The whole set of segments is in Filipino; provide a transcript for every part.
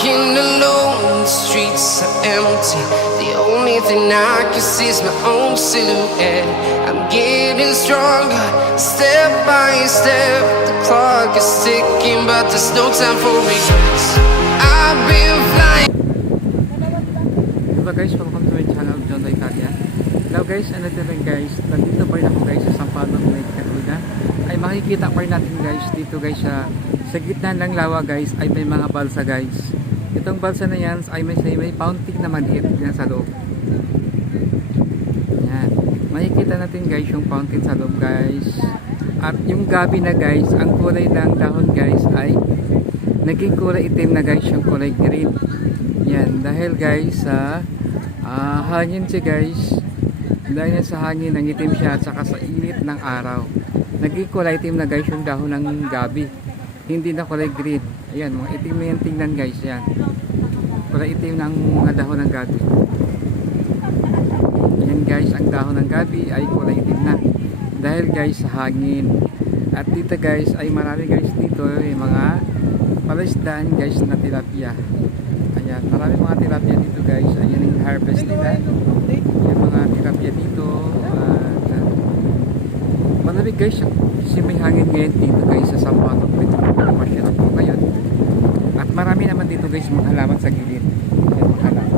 walking alone, the streets are empty. The only thing I can see is my own silhouette. I'm getting stronger, step by step. The clock is ticking, but there's no time for regrets. I've been flying. Hello guys, welcome to my channel, John Italia. Hello guys, ano rin guys, nandito pa rin ako guys sa Sampaloc Lake Carolina. Ay makikita pa rin natin guys dito guys sa gitna ng lawa guys ay may mga balsa guys. Itong balsa na yan ay may fountain na maliit yan sa loob. Yan, makikita natin guys yung fountain sa loob guys. At yung gabi na guys, ang kulay ng dahon guys ay naging kulay itim na guys, yung kulay green. Yan, dahil guys sa hangin siya guys. Dahil sa hangin, nangitim siya at saka sa init ng araw. Naging kulay itim na guys yung dahon ng gabi. Hindi na kulay green. Ayan, mga itim na yan tingnan guys. Yan. Kulay itim ng mga dahon ng gabi. Ayan guys, ang dahon ng gabi ay kulay itim na. Dahil guys sa hangin. At dito guys ay marami guys dito yung mga palaisdaan guys na tilapia. Ayan, marami mga tilapia dito guys. Ayan yung harvest nila. Yung mga tilapia dito. Malamig guys, kasi may hangin ngayon dito guys sa Sampaloc. Masyadong po ngayon. At marami naman dito guys mga halaman sa gilid. Ayan, mga halaman.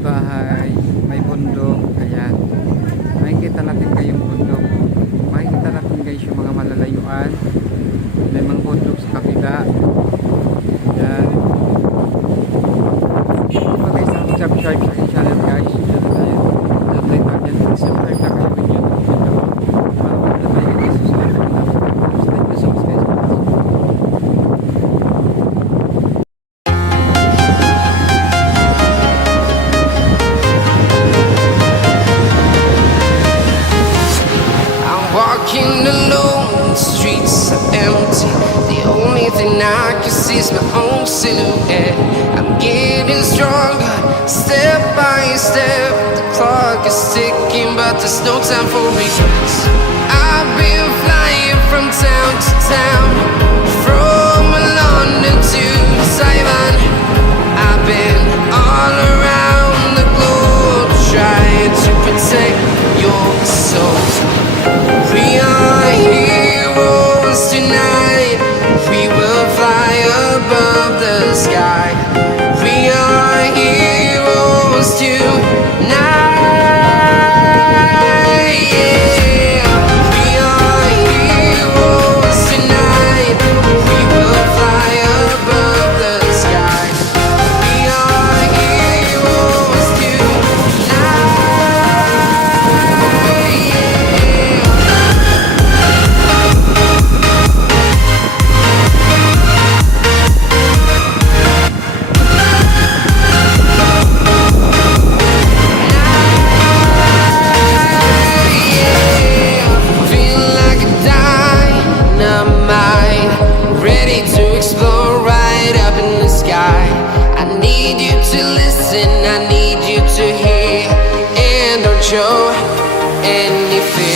Bahay, may bundok, ayan. Makikita natin kayong bundok. Makikita natin guys yung mga malalayuan. May mga bundok sa kapila. Ayan. Ito guys, ang subscribe sa aking channel guys. Dito tayo. Dito tayo natin. Subscribe na kayo with YouTube channel. Para magdamay guys sa susunod na video. Thank you so much guys. Walking alone, the streets are empty. The only thing I can see is my own silhouette. I'm getting stronger, step by step. The clock is ticking, but there's no time for regrets. I've been flying from town to town, from London to Taiwan. I've been all around the globe, trying to protect your soul. We are heroes tonight. We will fly above the sky. We are heroes tonight. Yeah. We are heroes tonight. We will fly above the sky. We are heroes tonight. I need you to hear and don't show anything.